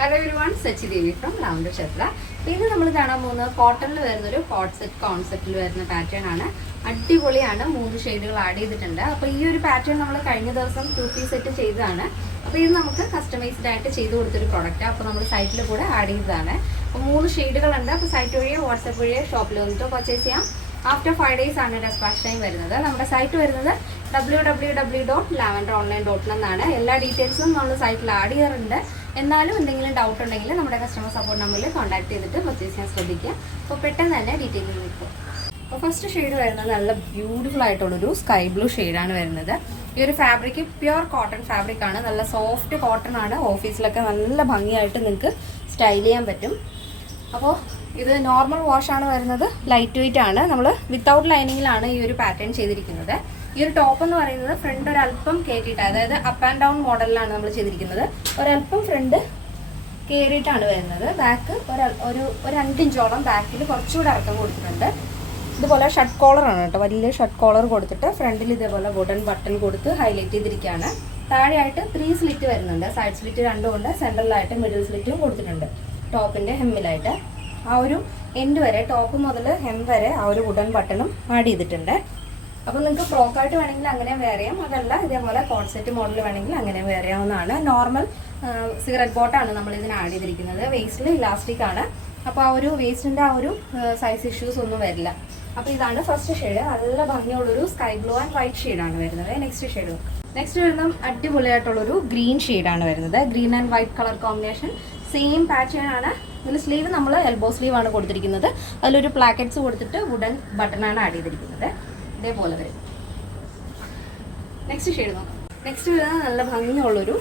Hello everyone, Sachi Devi from Lavender Chatla. This is a cotton hot set concept pattern. അടിപൊളിയാണ് മൂന്ന് ഷെയ്ഡുകൾ add ചെയ്തിട്ടുണ്ട്. അപ്പോൾ ഈ ഒരു പാറ്റേൺ നമ്മൾ കഴിഞ്ഞ ദിവസം 2 പീസ് സെറ്റ് ചെയ്തതാണ്. അപ്പോൾ ഇത് നമുക്ക് കസ്റ്റമൈസ്ഡ് ആയിട്ട് ചെയ്തു കൊടുത്തൊരു പ്രോഡക്റ്റ്. അപ്പോൾ നമ്മൾ സൈറ്റിൽ കൂടെ ആഡ് ചെയ്തതാണ്. അപ്പോൾ മൂന്ന് ഷെയ്ഡുകൾ ഉണ്ട്. അപ്പോൾ സൈറ്റ് വഴിയോ വാട്സ്ആപ്പ് വഴിയോ ഷോപ്പിൽ വന്നിട്ടോ പർച്ചേസ് ചെയ്യാം. ആഫ്റ്റർ 5 days ആണ് ഡെസ്പാച്ച് ടൈം വരുന്നത്. നമ്മുടെ സൈറ്റ് വരുന്നത് www.lavenderonline.in എന്നാണ്. എല്ലാ ഡീറ്റെയിൽസും നമ്മൾ സൈറ്റിൽ ആഡ് ചെയ്യാറുണ്ട്. എന്നാലും എന്തെങ്കിലും ഡൗട്ട് ഉണ്ടെങ്കിൽ നമ്മുടെ കസ്റ്റമർ സപ്പോർട്ട് നമ്പറിൽ കോൺടാക്ട് ചെയ്തിട്ട് പർച്ചേസ് ചെയ്യാൻ ശ്രദ്ധിക്കുക. അപ്പോൾ പെട്ടെന്ന് തന്നെ ഡീറ്റെയിലിൽ നിൽക്കും. അപ്പോൾ ഫസ്റ്റ് ഷെയ്ഡ് വരുന്നത് നല്ല ബ്യൂട്ടിഫുൾ ആയിട്ടുള്ളൊരു സ്കൈ ബ്ലൂ ഷെയ്ഡാണ് വരുന്നത്. ഈ ഒരു ഫാബ്രിക് പ്യുവർ കോട്ടൺ ഫാബ്രിക് ആണ്. നല്ല സോഫ്റ്റ് കോട്ടൺ ആണ്. ഓഫീസിലൊക്കെ നല്ല ഭംഗിയായിട്ട് നിങ്ങൾക്ക് സ്റ്റൈൽ ചെയ്യാൻ പറ്റും. അപ്പോൾ ഇത് നോർമൽ വാഷാണ് വരുന്നത്. ലൈറ്റ് വെയിറ്റ് ആണ്. നമ്മൾ വിത്തൗട്ട് ലൈനിങ്ങിലാണ് ഈ ഒരു പാറ്റേൺ ചെയ്തിരിക്കുന്നത്. ഈ ഒരു ടോപ്പ് എന്ന് പറയുന്നത് ഫ്രണ്ട് ഒരല്പം കയറ്റിയിട്ട്, അതായത് അപ്പ് ആൻഡ് ഡൗൺ മോഡലിലാണ് നമ്മൾ ചെയ്തിരിക്കുന്നത്. ഒരല്പം ഫ്രണ്ട് കയറിയിട്ടാണ് വരുന്നത്. ബാക്ക് ഒരു 5 ഇഞ്ചോളം ബാക്കിൽ കുറച്ചുകൂടെ ഇറക്കം കൊടുത്തിട്ടുണ്ട്. ഇതുപോലെ ഷർട്ട് കോളറാണ് കേട്ടോ. വലിയ ഷർട്ട് കോളർ കൊടുത്തിട്ട് ഫ്രണ്ടിൽ ഇതേപോലെ വുഡൻ ബട്ടൺ കൊടുത്ത് ഹൈലൈറ്റ് ചെയ്തിരിക്കുകയാണ്. താഴെയായിട്ട് 3 സ്ലിറ്റ് വരുന്നുണ്ട്. സൈഡ് സ്ലിറ്റ് 2 ഉണ്ട്. സെൻട്രലായിട്ട് മിഡിൽ സ്ലിറ്റും കൊടുത്തിട്ടുണ്ട്. ടോപ്പിൻ്റെ ഹെമ്മിലായിട്ട് ആ ഒരു എൻഡ് വരെ, ടോപ്പ് മുതൽ ഹെം വരെ ആ ഒരു വുഡൻ ബട്ടണും ആഡ് ചെയ്തിട്ടുണ്ട്. അപ്പോൾ നിങ്ങൾക്ക് ഫ്രോക്കായിട്ട് വേണമെങ്കിൽ അങ്ങനെ വെയർ ചെയ്യാം. അതല്ല ഇതേപോലെ കോട്ട് സെറ്റ് മോഡൽ വേണമെങ്കിൽ അങ്ങനെ വെയർ ചെയ്യാവുന്നതാണ്. നോർമൽ സിഗരറ്റ് ബോട്ടാണ് നമ്മൾ ഇതിന് ആഡ് ചെയ്തിരിക്കുന്നത്. വേസ്റ്റിൽ ഇലാസ്റ്റിക് ആണ്. അപ്പോൾ ആ ഒരു വേസ്റ്റിൻ്റെ ആ ഒരു സൈസ് ഇഷ്യൂസ് ഒന്നും വരില്ല. അപ്പോൾ ഇതാണ് ഫസ്റ്റ് ഷെയ്ഡ്. നല്ല ഭംഗിയുള്ളൊരു സ്കൈ ബ്ലൂ ആൻഡ് വൈറ്റ് ഷെയ്ഡാണ് വരുന്നത്. നെക്സ്റ്റ് വരുന്ന അടിപൊളിയായിട്ടുള്ളൊരു ഗ്രീൻ ഷെയ്ഡാണ് വരുന്നത്. Green and white colour combination. Same pattern ആണ്. ഇതിൽ സ്ലീവ് നമ്മൾ എൽബോ സ്ലീവ് ആണ് കൊടുത്തിരിക്കുന്നത്. അതിലൊരു പ്ലാക്കറ്റ്സ് കൊടുത്തിട്ട് വുഡൻ ബട്ടണാണ് ആഡ് ചെയ്തിരിക്കുന്നത്. ഇതേപോലെ വരും. നെക്സ്റ്റ് ഷെയ്ഡ് നോക്കാം. നെക്സ്റ്റ് വരുന്നത് നല്ല ഭംഗിയുള്ളൊരു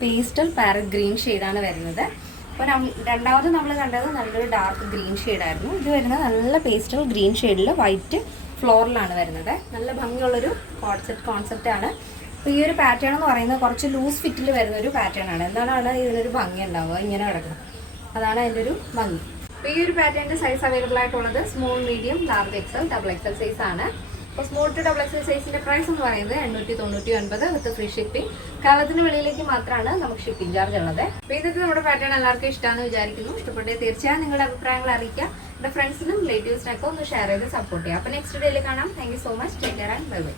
പേസ്റ്റൽ പാരറ്റ് ഗ്രീൻ ഷെയ്ഡാണ് വരുന്നത്. അപ്പോൾ രണ്ടാമത് നമ്മൾ കണ്ടത് നല്ലൊരു ഡാർക്ക് ഗ്രീൻ ഷെയ്ഡായിരുന്നു. ഇത് വരുന്നത് നല്ല പേസ്റ്റൽ ഗ്രീൻ ഷെയ്ഡിൽ വൈറ്റ് ഫ്ലോറിലാണ് വരുന്നത്. നല്ല ഭംഗിയുള്ളൊരു കോൺസെപ്റ്റ് ആണ്. അപ്പോൾ ഈ ഒരു പാറ്റേൺ എന്ന് പറയുന്നത് കുറച്ച് ലൂസ് ഫിറ്റിൽ വരുന്ന ഒരു പാറ്റേൺ ആണ്. എന്താണ് ഇതിനൊരു ഭംഗി ഉണ്ടാവുക, ഇങ്ങനെ കിടക്കണം. അതാണ് അതിൻ്റെ ഒരു ഭംഗി. അപ്പോൾ ഈ ഒരു പാറ്റേണിൻ്റെ സൈസ് അവൈലബിൾ ആയിട്ടുള്ളത് small, medium, large XL, double XL size ആണ്. അപ്പോൾ സ്മോൾ ടു ഡബിൾ എക്സൽ സൈസിൻ്റെ പ്രൈസ് എന്ന് പറയുന്നത് 899 വിത്ത് ഫ്രീ ഷിപ്പിംഗ്. കേരളത്തിന് വെളിയിലേക്ക് മാത്രമാണ് നമുക്ക് ഷിപ്പിംഗ് ചാർജ് ഉള്ളത്. അപ്പോൾ ഇതൊക്കെ നമ്മുടെ പാറ്റേൺ എല്ലാവർക്കും ഇഷ്ടമാണെന്ന് വിചാരിക്കുന്നു. ഇഷ്ടപ്പെട്ടേ തീർച്ചയായും നിങ്ങളുടെ അഭിപ്രായങ്ങൾ അറിയിക്കുക. എൻ്റെ ഫ്രണ്ട്സിനും റിലേറ്റീവ്സിനൊക്കെ ഒന്ന് ഷെയർ ചെയ്ത് സപ്പോർട്ട് ചെയ്യുക. അപ്പോൾ നെക്സ്റ്റ് ഡേയിൽ കാണാം. Thank you so much. Take care and bye bye.